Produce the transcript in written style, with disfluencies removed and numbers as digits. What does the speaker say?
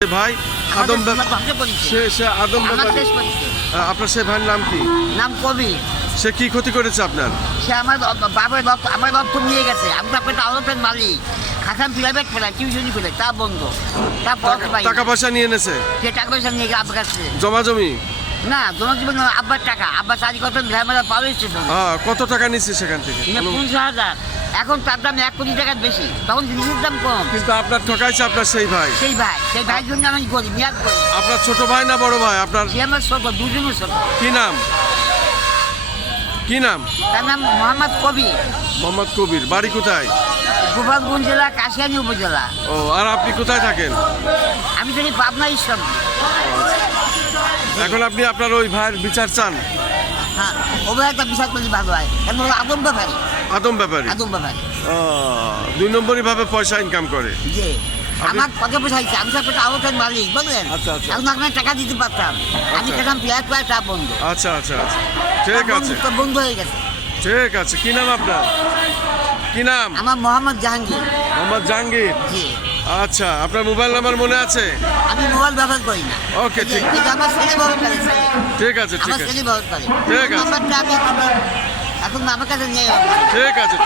ভাই আদম সে আদম আপনার সে ভাইয়ের নাম কি? নাম কবি। সে কি ক্ষতি করেছে আপনার? সে আমার বাবার আমার রক্ত নিয়ে গেছে। আমি তো আপনার আলোচন মালিক, খাসাম প্রাইভেট পড়াই, টিউশনি করে, তা বন্ধ। তা টাকা পয়সা নিয়ে এনেছে? সে টাকা পয়সা নিয়ে গিয়ে আব্বার কাছে জমা জমি না জনজীবন আব্বার টাকা। আব্বার চারি কত মেলা পাওয়া স্টেশন। কত টাকা নিচ্ছে সেখান থেকে? 50,000। এখন তার দাম 1 কোটি টাকার বেশি, তখন জিনিসের দাম কম। কিন্তু আপনার ঠকাইছে আপনার সেই ভাই। সেই ভাইয়ের জন্য আমি গরিব মিয়াদ করি। আপনার ছোট ভাই না বড় ভাই? আপনার সে আমার ছোট, দুজনের ছোট। কি নাম? কি নাম? তার নাম মোহাম্মদ কবির। মোহাম্মদ কবির। বাড়ি কোথায়? গোপালগঞ্জ জেলা, কাশিয়ানী উপজেলা। ও, আর আপনি কোথায় থাকেন? আমি থাকি পাবনা ঈশ্বর। এখন আপনি আপনার ওই ভাইয়ের বিচার চান? হ্যাঁ, ওভাবে একটা বিচার করলে ভালো হয়। কেন হলো আদম ব্যাপারী। আদম ব্যাপারী। আদম ব্যাপারী 2 নম্বরই ভাবে পয়সা ইনকাম করে। যে আমার কত পয়সা হয়েছে, আমি সব একটা আলোচন মালিক, বুঝলেন? আচ্ছা, আচ্ছা। এখন আপনার টাকা দিতে পারতাম। আমি আচ্ছা। খেলাম প্রায় তা বন্ধ। আচ্ছা আচ্ছা আচ্ছা, ঠিক আছে বন্ধ হয়ে গেছে। ঠিক আছে। কি নাম আপনার? কি নাম? আমার মোহাম্মদ জাহাঙ্গীর। মোহাম্মদ জাহাঙ্গীর। জি। আচ্ছা, আপনার মোবাইল নাম্বার মনে আছে? আমি মোবাইল ব্যবহার করি না। ওকে, ঠিক আছে। কিন্তু আমার ছেলে ব্যবহার করে। ঠিক আছে, ঠিক আমার আছে, ছেলে ব্যবহার করে। ঠিক আছে। নাম্বারটা আমি এখন আমার কাছে নেই। ঠিক আছে।